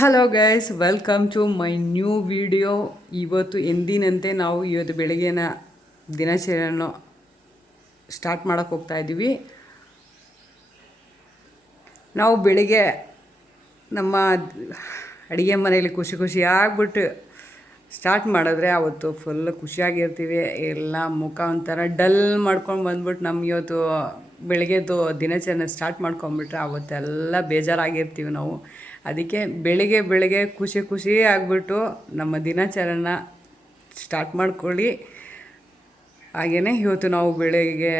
Hello guys, welcome to my new video. ಇವತ್ತು ಎಂದಿನಂತೆ ನಾವು ಇವತ್ತು ಬೆಳಗ್ಗೆನ ದಿನಚರಿಯನ್ನು ಸ್ಟಾರ್ಟ್ ಮಾಡೋಕ್ಕೆ ಹೋಗ್ತಾ ಇದ್ದೀವಿ. ನಾವು ಬೆಳಿಗ್ಗೆ ನಮ್ಮ ಅಡುಗೆ ಮನೆಯಲ್ಲಿ ಖುಷಿ ಆಗ್ಬಿಟ್ಟು ಸ್ಟಾರ್ಟ್ ಮಾಡಿದ್ರೆ ಅವತ್ತು ಫುಲ್ ಖುಷಿಯಾಗಿರ್ತೀವಿ. ಎಲ್ಲ ಮುಖ ಒಂಥರ ಡಲ್ ಮಾಡ್ಕೊಂಡು ಬಂದ್ಬಿಟ್ಟು ನಮ್ಗೆ ಇವತ್ತು ಬೆಳಗ್ಗೆದು ದಿನಚರಿನ ಸ್ಟಾರ್ಟ್ ಮಾಡ್ಕೊಂಬಿಟ್ರೆ ಅವತ್ತೆಲ್ಲ ಬೇಜಾರಾಗಿರ್ತೀವಿ ನಾವು. ಅದಕ್ಕೆ ಬೆಳಿಗ್ಗೆ ಖುಷಿ ಆಗಿಬಿಟ್ಟು ನಮ್ಮ ದಿನಚರಿನ ಸ್ಟಾರ್ಟ್ ಮಾಡ್ಕೊಳ್ಳಿ. ಹಾಗೆಯೇ ಇವತ್ತು ನಾವು ಬೆಳಗ್ಗೆ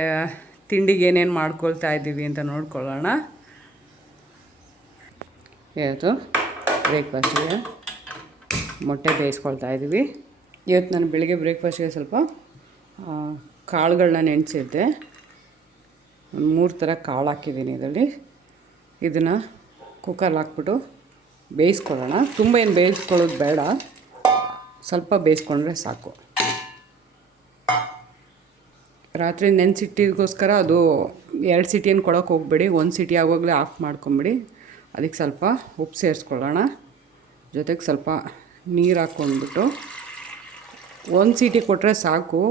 ತಿಂಡಿಗೆ ಏನೇನು ಮಾಡ್ಕೊಳ್ತಾ ಇದ್ದೀವಿ ಅಂತ ನೋಡ್ಕೊಳ್ಳೋಣ. ಇವತ್ತು ಬ್ರೇಕ್ಫಾಸ್ಟಿಗೆ ಮೊಟ್ಟೆ ಬೇಯಿಸ್ಕೊಳ್ತಾ ಇದ್ದೀವಿ. ಇವತ್ತು ನಾನು ಬೆಳಗ್ಗೆ ಬ್ರೇಕ್ಫಾಸ್ಟಿಗೆ ಸ್ವಲ್ಪ ಕಾಳುಗಳನ್ನ ನೆನೆಸಿದ್ದೆ. ಒಂದು 3 ಥರ ಕಾಳು ಹಾಕಿದ್ದೀನಿ ಇದರಲ್ಲಿ. ಇದನ್ನು ಕುಕ್ಕರ್ಲಿ ಹಾಕ್ಬಿಟ್ಟು ಬೇಯಿಸ್ಕೊಳ್ಳೋಣ. ತುಂಬ ಏನು ಬೇಯಿಸ್ಕೊಳ್ಳೋದು ಬೇಡ, ಸ್ವಲ್ಪ ಬೇಯಿಸ್ಕೊಂಡ್ರೆ ಸಾಕು. ರಾತ್ರಿ ನೆನೆಸಿಟ್ಟಿದ್ದಕ್ಕೋಸ್ಕರ ಅದು 2 ಸಿಟಿಯನ್ನು ಕೊಡೋಕೆ ಹೋಗಬೇಡಿ, 1 ಸಿಟಿ ಆಗೋಗಲೇ ಆಫ್ ಮಾಡ್ಕೊಂಬಿಡಿ. ಅದಕ್ಕೆ ಸ್ವಲ್ಪ ಉಪ್ಪು ಸೇರಿಸ್ಕೊಳ್ಳೋಣ. ಜೊತೆಗೆ ಸ್ವಲ್ಪ ನೀರು ಹಾಕ್ಕೊಂಡ್ಬಿಟ್ಟು 1 ಸಿಟಿ ಕೊಟ್ಟರೆ ಸಾಕು.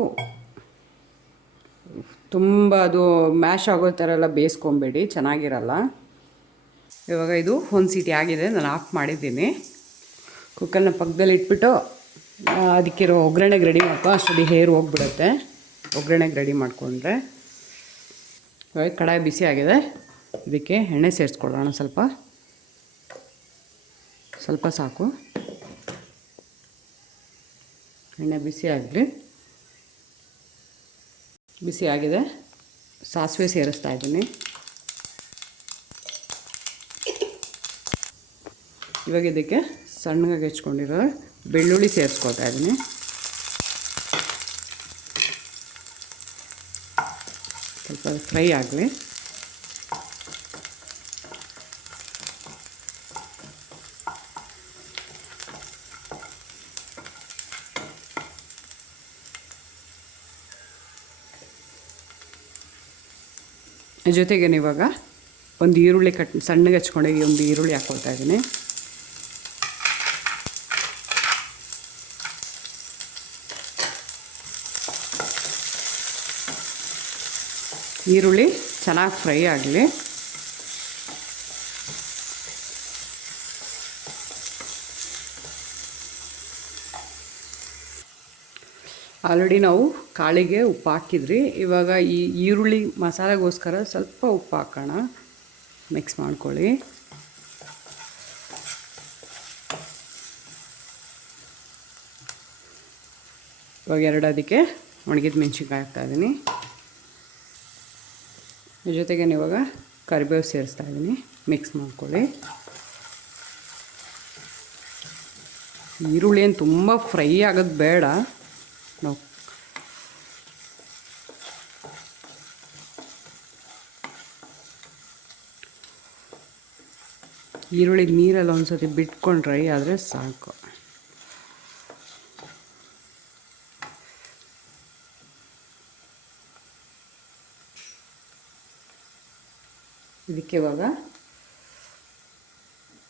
ತುಂಬ ಅದು ಮ್ಯಾಶ್ ಆಗೋ ಥರ ಎಲ್ಲ ಬೇಯಿಸ್ಕೊಬೇಡಿ, ಚೆನ್ನಾಗಿರಲ್ಲ. ಇವಾಗ ಇದು 1 ಸಿಟಿ ಆಗಿದೆ, ನಾನು ಆಫ್ ಮಾಡಿದ್ದೀನಿ. ಕುಕ್ಕರ್ನ ಪಕ್ಕದಲ್ಲಿ ಇಟ್ಬಿಟ್ಟು ಅದಕ್ಕಿರೋ ಒಗ್ಗರಣೆಗೆ ರೆಡಿ ಮಾಡ್ಕೊ. ಅಷ್ಟೊಂದು ಹೇರ್ ಹೋಗ್ಬಿಡುತ್ತೆ ಒಗ್ಗರಣೆಗೆ ರೆಡಿ ಮಾಡಿಕೊಂಡ್ರೆ. ಇವಾಗ ಕಡಾಯಿ ಬಿಸಿ ಆಗಿದೆ, ಇದಕ್ಕೆ ಎಣ್ಣೆ ಸೇರಿಸ್ಕೊಳ್ಳೋಣ. ಸ್ವಲ್ಪ ಸಾಕು. ಎಣ್ಣೆ ಬಿಸಿ ಆಗಲಿ. ಬಿಸಿ ಆಗಿದೆ, ಸಾಸಿವೆ ಸೇರಿಸ್ತಾ ಇದ್ದೀನಿ. ಇವಾಗ ಇದಕ್ಕೆ ಸಣ್ಣಗೆ ಹೆಚ್ಕೊಂಡಿರೋ ಬೆಳ್ಳುಳ್ಳಿ ಸೇರಿಸ್ಕೊಳ್ತಾ ಇದ್ದೀನಿ. ಸ್ವಲ್ಪ ಫ್ರೈ ಆಗಲಿ. ಜೊತೆಗೆ ಇವಾಗ ಒಂದು ಈರುಳ್ಳಿ ಸಣ್ಣಗೆ ಹಚ್ಕೊಂಡೋಗಿ ಒಂದು ಈರುಳ್ಳಿ ಹಾಕ್ಕೊಳ್ತಾ ಇದ್ದೀನಿ. ಈರುಳ್ಳಿ ಚೆನ್ನಾಗಿ ಫ್ರೈ ಆಗಲಿ. ಆಲ್ರೆಡಿ ನಾವು ಕಾಳಿಗೆ ಉಪ್ಪು ಹಾಕಿದ್ರಿ. ಇವಾಗ ಈ ಈರುಳ್ಳಿ ಮಸಾಲೆಗೋಸ್ಕರ ಸ್ವಲ್ಪ ಉಪ್ಪು ಹಾಕೋಣ. ಮಿಕ್ಸ್ ಮಾಡ್ಕೊಳ್ಳಿ. ಇವಾಗ 2 ಅದಕ್ಕೆ ಒಣಗಿದ ಮೆಣಸಿನ್ಕಾಯಿ ಹಾಕ್ತಾಯಿದ್ದೀನಿ. ಜೊತೆಗೆ ಇವಾಗ ಕರಿಬೇವು ಸೇರಿಸ್ತಾ ಇದ್ದೀನಿ. ಮಿಕ್ಸ್ ಮಾಡ್ಕೊಳ್ಳಿ. ಈರುಳ್ಳಿ ಏನು ತುಂಬ ಫ್ರೈ ಆಗೋದು ಬೇಡ. ನಾವು ಈರುಳ್ಳಿ ನೀರೆಲ್ಲ ಒಂದು ಸತಿ ಬಿಟ್ಕೊಂಡು ಡ್ರೈ ಆದರೆ ಸಾಕು. ಇದಕ್ಕೆ ಇವಾಗ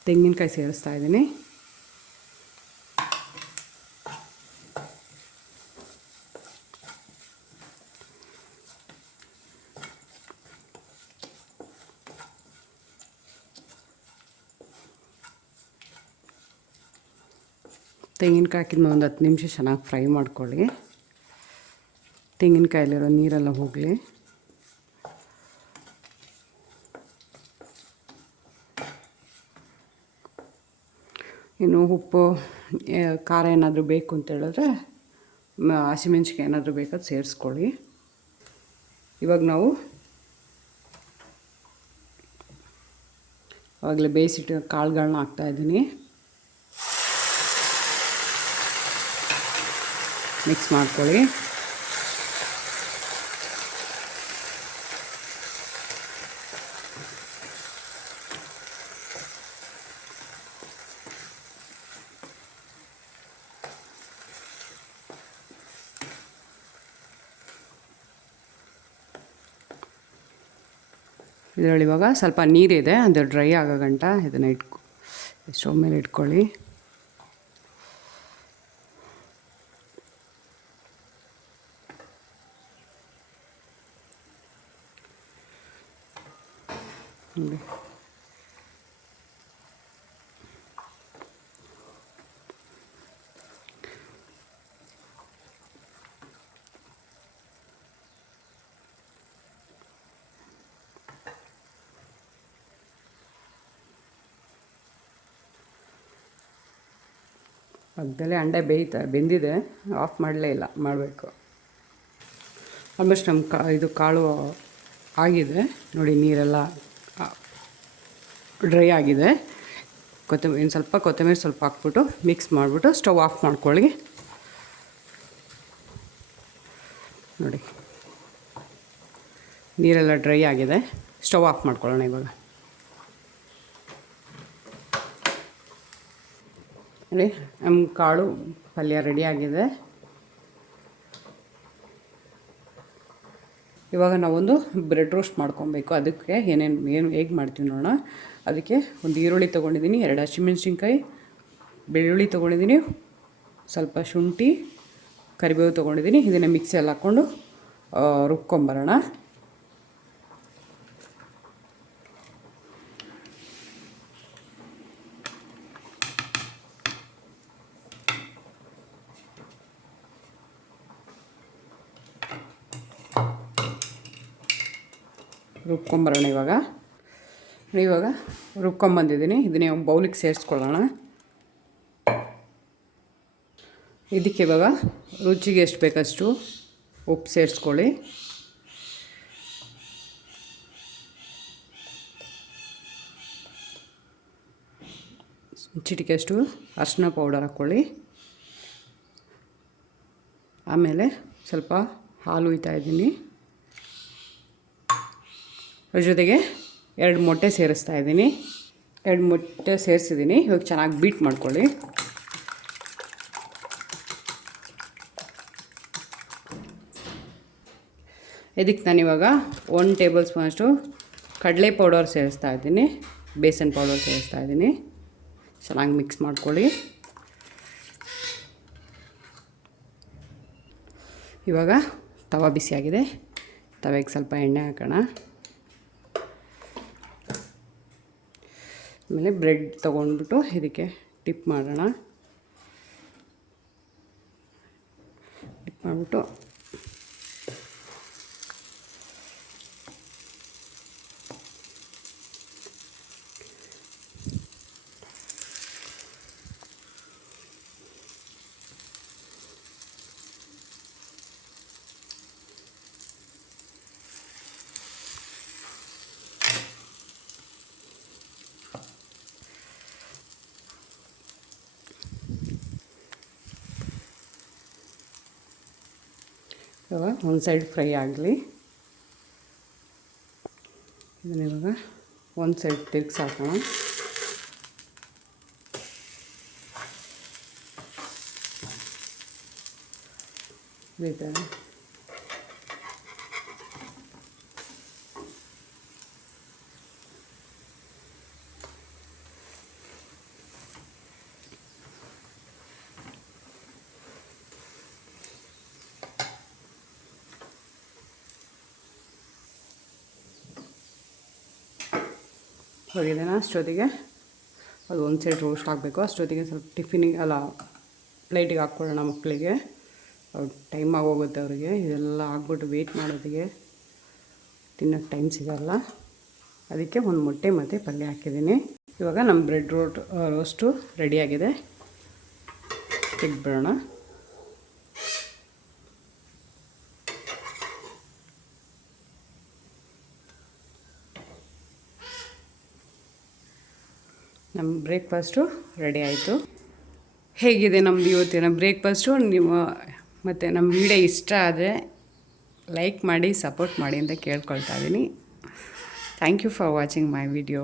ತೆಂಗಿನಕಾಯಿ ಸೇರಿಸ್ತಾ ಇದ್ದೀನಿ. ತೆಂಗಿನಕಾಯಿ ಹಾಕಿದ್ಮೇಲೆ ಒಂದು 10 ನಿಮಿಷ ಚೆನ್ನಾಗಿ ಫ್ರೈ ಮಾಡ್ಕೊಳ್ಳಿ. ತೆಂಗಿನಕಾಯಲ್ಲಿರೋ ನೀರೆಲ್ಲ ಹೋಗಲಿ. ಇನ್ನು ಉಪ್ಪು ಖಾರ ಏನಾದರೂ ಬೇಕು ಅಂತ ಹೇಳಿದ್ರೆ ಹಸಿಮೆಣ್ಸಿಕಾಯಿ ಏನಾದರೂ ಬೇಕಾದ್ರೆ ಸೇರಿಸ್ಕೊಳ್ಳಿ. ಇವಾಗ ನಾವು ಆವಾಗಲೇ ಬೇಯಿಸಿಟ್ಟು ಕಾಳುಗಳನ್ನ ಹಾಕ್ತಾಯಿದ್ದೀನಿ. ಮಿಕ್ಸ್ ಮಾಡ್ಕೊಳ್ಳಿ. ಇದರಲ್ಲಿ ಇವಾಗ ಸ್ವಲ್ಪ ನೀರಿದೆ, ಅದು ಡ್ರೈ ಆಗೋ ಗಂಟ ಇದನ್ನು ಸ್ಟವ್ ಮೇಲೆ ಇಟ್ಕೊಳ್ಳಿ. ಪಕ್ಕದಲ್ಲೇ ಅಂಡೆ ಬೆಂದಿದೆ, ಆಫ್ ಮಾಡಲೇ ಇಲ್ಲ, ಮಾಡಬೇಕು. ಆಲ್ಮೋಸ್ಟ್ ನಮ್ಮ ಇದು ಕಾಳು ಆಗಿದೆ ನೋಡಿ, ನೀರೆಲ್ಲ ಡ್ರೈ ಆಗಿದೆ. ಇನ್ನು ಸ್ವಲ್ಪ ಕೊತ್ತಂಬರಿ ಸ್ವಲ್ಪ ಹಾಕ್ಬಿಟ್ಟು ಮಿಕ್ಸ್ ಮಾಡಿಬಿಟ್ಟು ಸ್ಟವ್ ಆಫ್ ಮಾಡ್ಕೊಳ್ಳಿ. ನೋಡಿ ನೀರೆಲ್ಲ ಡ್ರೈ ಆಗಿದೆ, ಸ್ಟವ್ ಆಫ್ ಮಾಡ್ಕೊಳ್ಳೋಣ ಇವಾಗ. ನೋಡಿ ನಮ್ಮ ಕಾಳು ಪಲ್ಯ ರೆಡಿಯಾಗಿದೆ. ಇವಾಗ ನಾವೊಂದು ಬ್ರೆಡ್ ರೋಸ್ಟ್ ಮಾಡ್ಕೊಬೇಕು. ಅದಕ್ಕೆ ಏನು ಹೇಗೆ ಮಾಡ್ತೀವಿ ನೋಡೋಣ. ಅದಕ್ಕೆ ಒಂದು ಈರುಳ್ಳಿ ತೊಗೊಂಡಿದ್ದೀನಿ, 2 ಹಸಿಮೆಣ್ಸಿನ್ಕಾಯಿ, ಬೆಳ್ಳುಳ್ಳಿ ತೊಗೊಂಡಿದ್ದೀನಿ, ಸ್ವಲ್ಪ ಶುಂಠಿ, ಕರಿಬೇವು ತೊಗೊಂಡಿದ್ದೀನಿ. ಇದನ್ನು ಮಿಕ್ಸಿಯಲ್ಲಿ ಹಾಕ್ಕೊಂಡು ರುಬ್ಕೊಂಬರೋಣ. ರುಬ್ಕೊಂಬರೋಣ ಇವಾಗ ರುಬ್ಕೊಂಬಂದಿದ್ದೀನಿ. ಇದನ್ನೇ ಬೌಲಿಗೆ ಸೇರಿಸ್ಕೊಳ್ಳೋಣ. ಇದಕ್ಕೆ ಇವಾಗ ರುಚಿಗೆ ಎಷ್ಟು ಬೇಕಷ್ಟು ಉಪ್ಪು ಸೇರಿಸ್ಕೊಳ್ಳಿ. ಚಿಟಿಕೆಯಷ್ಟು ಅರಿಶಿನ ಪೌಡರ್ ಹಾಕ್ಕೊಳ್ಳಿ. ಆಮೇಲೆ ಸ್ವಲ್ಪ ಹಾಲು ಹುಯ್ತಾ ಇದ್ದೀನಿ. ಅದ್ರ ಜೊತೆಗೆ 2 ಮೊಟ್ಟೆ ಸೇರಿಸ್ತಾ ಇದ್ದೀನಿ. 2 ಮೊಟ್ಟೆ ಸೇರಿಸಿದ್ದೀನಿ. ಇವಾಗ ಚೆನ್ನಾಗಿ ಬೀಟ್ ಮಾಡ್ಕೊಳ್ಳಿ. ಇದಕ್ಕೆ ನಾನಿವಾಗ 1 ಟೇಬಲ್ ಸ್ಪೂನಷ್ಟು ಕಡಲೆ ಪೌಡರ್ ಸೇರಿಸ್ತಾ ಇದ್ದೀನಿ, ಬೇಸನ್ ಪೌಡರ್ ಸೇರಿಸ್ತಾ ಇದ್ದೀನಿ. ಚೆನ್ನಾಗಿ ಮಿಕ್ಸ್ ಮಾಡ್ಕೊಳ್ಳಿ. ಇವಾಗ ತವ ಬಿಸಿಯಾಗಿದೆ, ತವೆಗೆ ಸ್ವಲ್ಪ ಎಣ್ಣೆ ಹಾಕೋಣ. ಆಮೇಲೆ ಬ್ರೆಡ್ ತೊಗೊಂಡ್ಬಿಟ್ಟು ಇದಕ್ಕೆ ಟಿಪ್ ಮಾಡೋಣ. ಟಿಪ್ ಮಾಡಿಬಿಟ್ಟು ಇವಾಗ ಒಂದು ಸೈಡ್ ಫ್ರೈ ಆಗಲಿ. ಇದನ್ನ ಇವಾಗ ಒಂದು ಸೈಡ್ ತಿರ್ಗಿಸಿ ಹಾಕೋಣ. ಈ ಥರ ಹೋಗಿದ್ದೇನೆ. ಅಷ್ಟೊತ್ತಿಗೆ ಅದು ಒಂದು ಸೈಡ್ ರೋಸ್ಟ್ ಆಗಬೇಕು. ಅಷ್ಟೊತ್ತಿಗೆ ಸ್ವಲ್ಪ ಟಿಫಿನಿಗೆ ಪ್ಲೇಟಿಗೆ ಹಾಕ್ಕೊಳ್ಳೋಣ ಮಕ್ಕಳಿಗೆ. ಟೈಮ್ ಆಗೋಗುತ್ತೆ ಅವರಿಗೆ. ಇದೆಲ್ಲ ಹಾಕ್ಬಿಟ್ಟು ವೆಯ್ಟ್ ಮಾಡೋದಿಗೆ ತಿನ್ನೋಕ್ಕೆ ಟೈಮ್ ಸಿಗೋಲ್ಲ. ಅದಕ್ಕೆ ಒಂದು ಮೊಟ್ಟೆ ಮತ್ತು ಪಲ್ಯ ಹಾಕಿದ್ದೀನಿ. ಇವಾಗ ನಮ್ಮ ಬ್ರೆಡ್ ರೋಸ್ಟು ರೆಡಿಯಾಗಿದೆ. ತೆಗೆದ್ಬಿಡೋಣ. ನಮ್ಮ ಬ್ರೇಕ್ಫಾಸ್ಟು ರೆಡಿ ಆಯಿತು. ಹೇಗಿದೆ ನಮ್ಮದು ಇವತ್ತಿನ ಬ್ರೇಕ್ಫಾಸ್ಟು? ಮತ್ತು ನಮ್ಮ ವಿಡಿಯೋ ಇಷ್ಟ ಆದರೆ ಲೈಕ್ ಮಾಡಿ, ಸಪೋರ್ಟ್ ಮಾಡಿ ಅಂತ ಕೇಳ್ಕೊಳ್ತಾ ಇದ್ದೀನಿ. Thank you for watching my video.